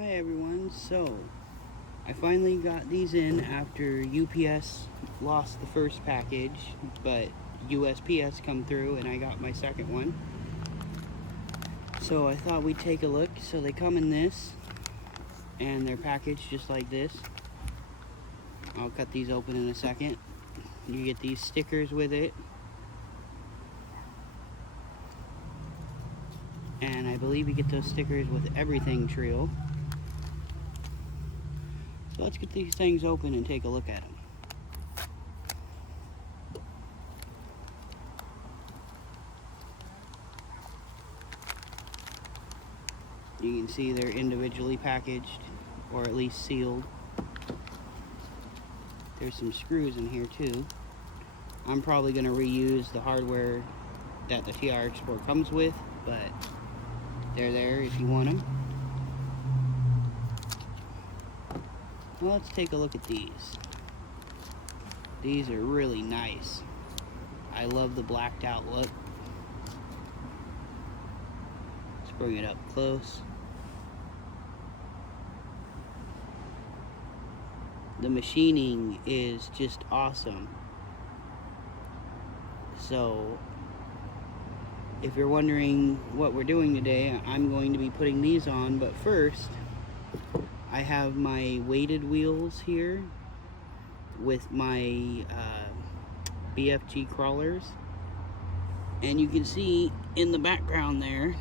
Hi everyone, so I finally got these in after UPS lost the first package, but USPS come through and I got my second one. So I thought we'd take a look. So they come in this, and they're packaged just like this. I'll cut these open in a second. You get these stickers with it. And I believe you get those stickers with everything Treal. So let's get these things open and take a look at them. You can see they're individually packaged, or at least sealed. There's some screws in here too. I'm probably going to reuse the hardware that the Trx4 comes with, but they're there if you want them. Well, let's take a look at these. These are really nice. I love the blacked out look. Let's bring it up close. The machining is just awesome. So if you're wondering what we're doing today, I'm going to be putting these on, but first I have my weighted wheels here with my BFG crawlers, and you can see in the background there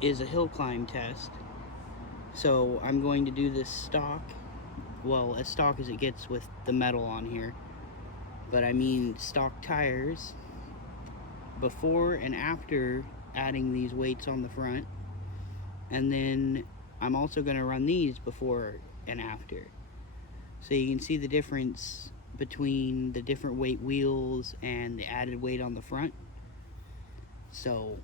is a hill climb test. So I'm going to do this stock, well, as stock as it gets with the metal on here, but I mean stock tires, before and after adding these weights on the front. And then I'm also going to run these before and after, so you can see the difference between the different weight wheels and the added weight on the front. So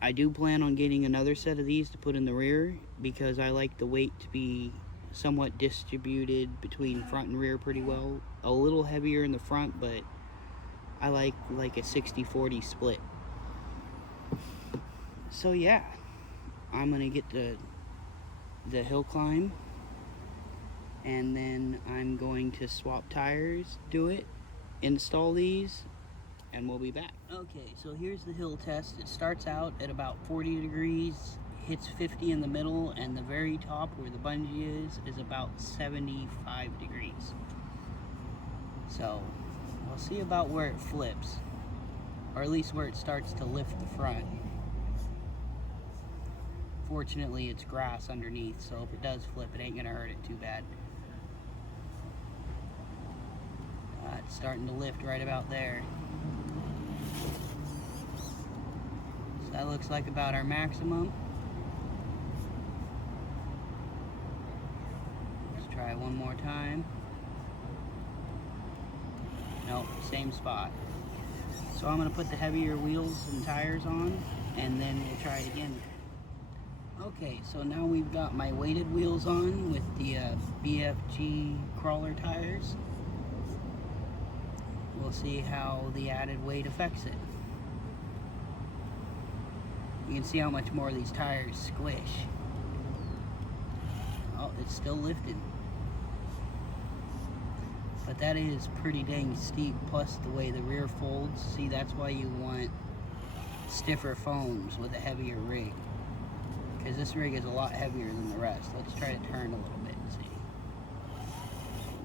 I do plan on getting another set of these to put in the rear, because I like the weight to be somewhat distributed between front and rear pretty well. A little heavier in the front, but I like a 60-40 split. So yeah, I'm gonna get the hill climb, and then I'm going to swap tires, do it, install these, and we'll be back. Okay, so here's the hill test. It starts out at about 40 degrees, hits 50 in the middle, and the very top where the bungee is about 75 degrees. So we'll see about where it flips, or at least where it starts to lift the front. Fortunately, it's grass underneath, so if it does flip, it ain't gonna hurt it too bad. It's starting to lift right about there. So that looks like about our maximum. Let's try one more time. Nope, same spot. So I'm gonna put the heavier wheels and tires on, and then we'll try it again. Okay, so now we've got my weighted wheels on with the BFG crawler tires. We'll see how the added weight affects it. You can see how much more these tires squish. Oh, it's still lifting. But that is pretty dang steep, plus the way the rear folds. See, that's why you want stiffer foams with a heavier rig, because this rig is a lot heavier than the rest. Let's try to turn a little bit and see.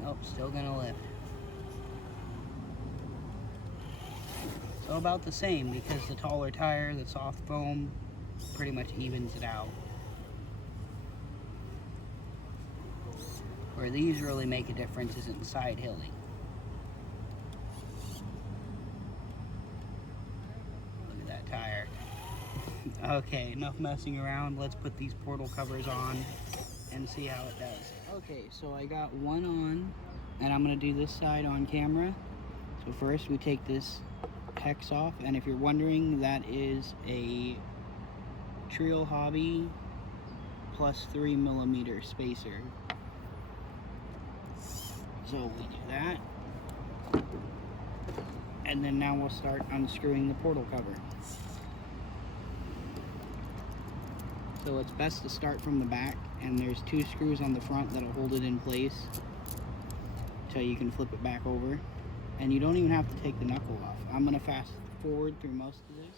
Nope, still gonna lift. So about the same, because the taller tire, the soft foam, pretty much evens it out. Where these really make a difference is in side hilling. Look at that tire. Okay, enough messing around. Let's put these portal covers on and see how it does. Okay, so I got one on, and I'm gonna do this side on camera. So first we take this hex off, and if you're wondering, that is a Treal Hobby plus 3mm spacer. So we do that, and then now we'll start unscrewing the portal cover. So it's best to start from the back, and there's 2 screws on the front that'll hold it in place until you can flip it back over. And you don't even have to take the knuckle off. I'm going to fast forward through most of this.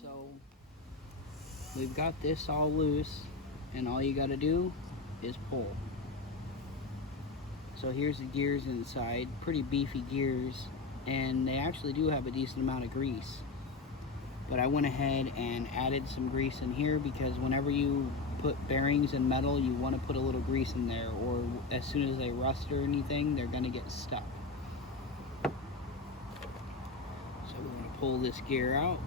So we've got this all loose, and all you got to do is pull. So here's the gears inside, pretty beefy gears, and they actually do have a decent amount of grease. But I went ahead and added some grease in here because whenever you put bearings in metal, you want to put a little grease in there, or as soon as they rust or anything, they're going to get stuck. So we're going to pull this gear out.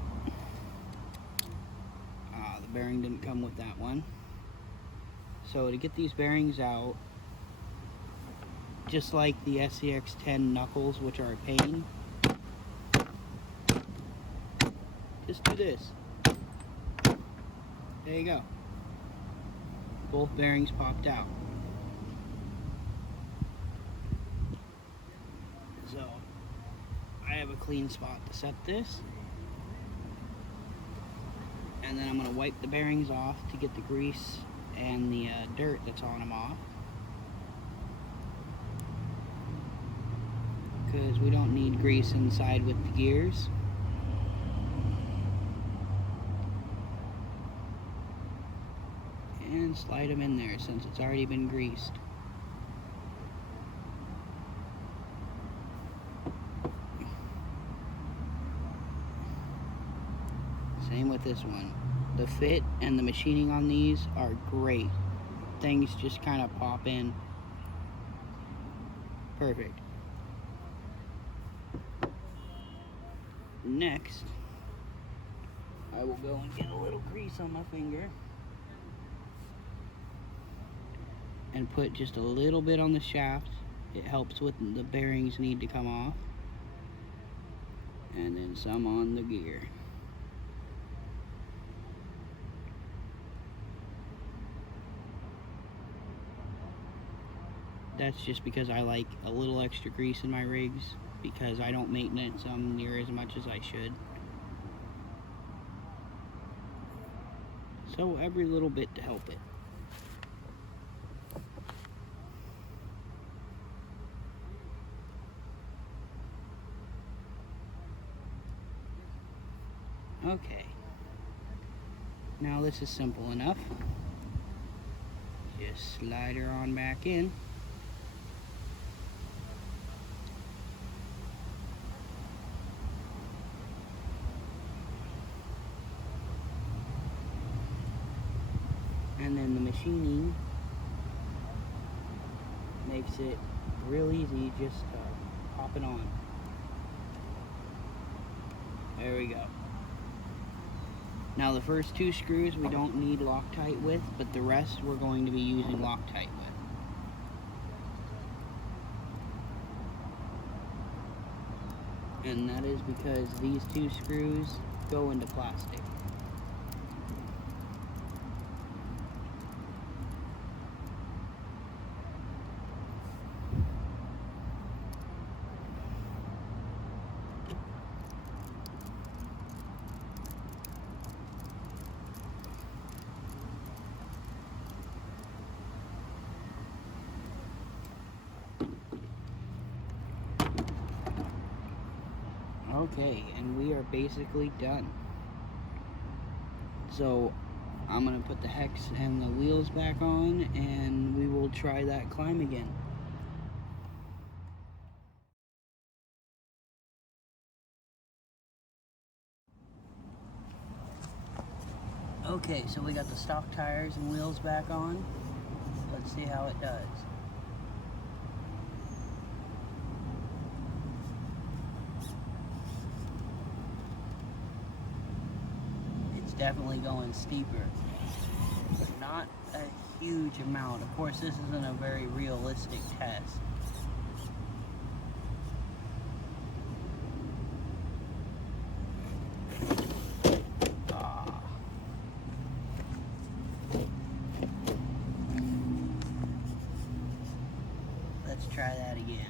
The bearing didn't come with that one. So to get these bearings out, just like the SCX-10 knuckles, which are a pain, just do this. There you go. Both bearings popped out. So I have a clean spot to set this. And then I'm going to wipe the bearings off to get the grease and the dirt that's on them off. Because we don't need grease inside with the gears. And slide them in there since it's already been greased. Same with this one. The fit and the machining on these are great. Things just kind of pop in. Perfect. Next, I will go and get a little grease on my finger and put just a little bit on the shaft. It helps with the bearings need to come off. And then some on the gear. That's just because I like a little extra grease in my rigs, because I don't maintenance them near as much as I should. So every little bit to help it. Okay. Now this is simple enough. Just slide her on back in. And then the machining makes it real easy, just pop it on. There we go. Now the first 2 screws we don't need Loctite with, but the rest we're going to be using Loctite with. And that is because these 2 screws go into plastic. Okay, and we are basically done. So I'm gonna put the hex and the wheels back on, and we will try that climb again. Okay, so we got the stock tires and wheels back on. Let's see how it does. Definitely going steeper, but not a huge amount. Of course, this isn't a very realistic test. try that again.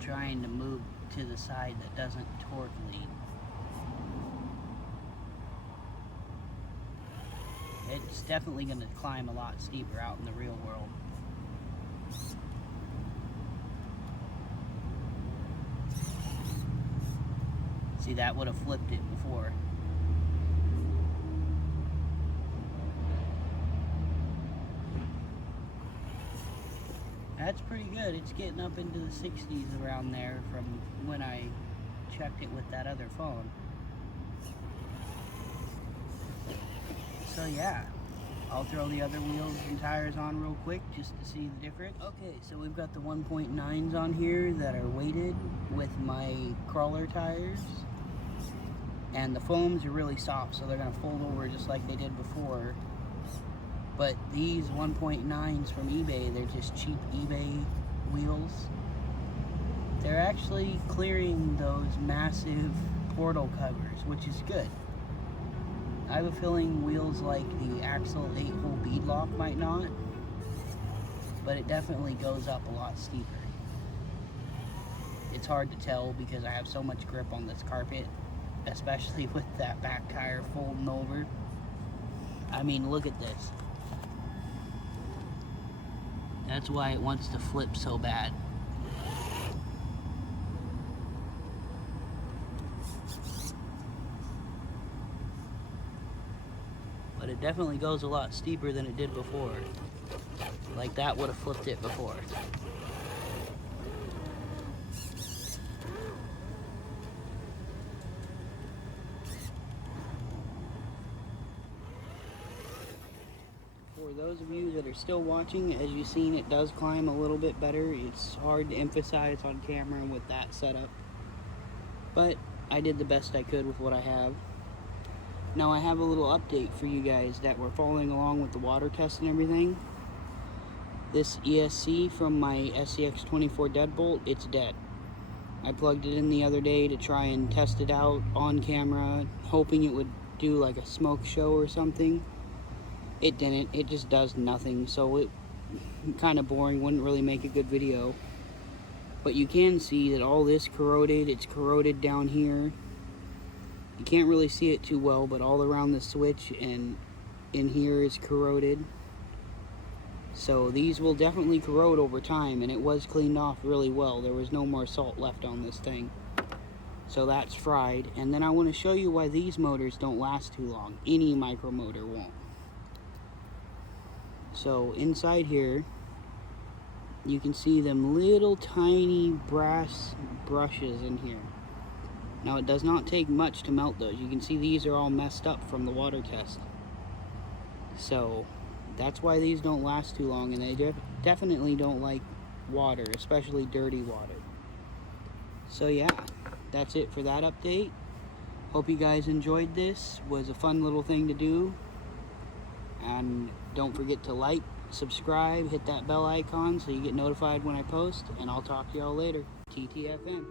Trying to move to the side that doesn't torque lead. It's definitely going to climb a lot steeper out in the real world. See, that would have flipped it before. That's pretty good. It's getting up into the 60s around there from when I checked it with that other phone. So yeah, I'll throw the other wheels and tires on real quick just to see the difference. Okay, so we've got the 1.9s on here that are weighted with my crawler tires. And the foams are really soft, so they're going to fold over just like they did before. But these 1.9s from eBay, they're just cheap eBay wheels. They're actually clearing those massive portal covers, which is good. I have a feeling wheels like the Axle 8-hole beadlock might not, but it definitely goes up a lot steeper. It's hard to tell because I have so much grip on this carpet, especially with that back tire folding over. I mean, look at this. That's why it wants to flip so bad. But it definitely goes a lot steeper than it did before. Like that would have flipped it before. For those of you that are still watching, as you've seen, it does climb a little bit better. It's hard to emphasize on camera with that setup, but I did the best I could with what I have. Now I have a little update for you guys that were following along with the water test and everything. This ESC from my SCX24 deadbolt, it's dead. I plugged it in the other day to try and test it out on camera, hoping it would do like a smoke show or something. It didn't. It just does nothing, so it kind of boring, wouldn't really make a good video. But you can see that all this corroded. It's corroded down here. You can't really see it too well, but all around the switch and in here is corroded. So these will definitely corrode over time, and it was cleaned off really well. There was no more salt left on this thing. So that's fried. And then I want to show you why these motors don't last too long. Any micro motor won't. So inside here, you can see them little tiny brass brushes in here. Now it does not take much to melt those. You can see these are all messed up from the water test. So that's why these don't last too long, and they definitely don't like water, especially dirty water. So yeah, that's it for that update. Hope you guys enjoyed this. It was a fun little thing to do. And don't forget to like, subscribe, hit that bell icon so you get notified when I post, and I'll talk to y'all later. TTFN.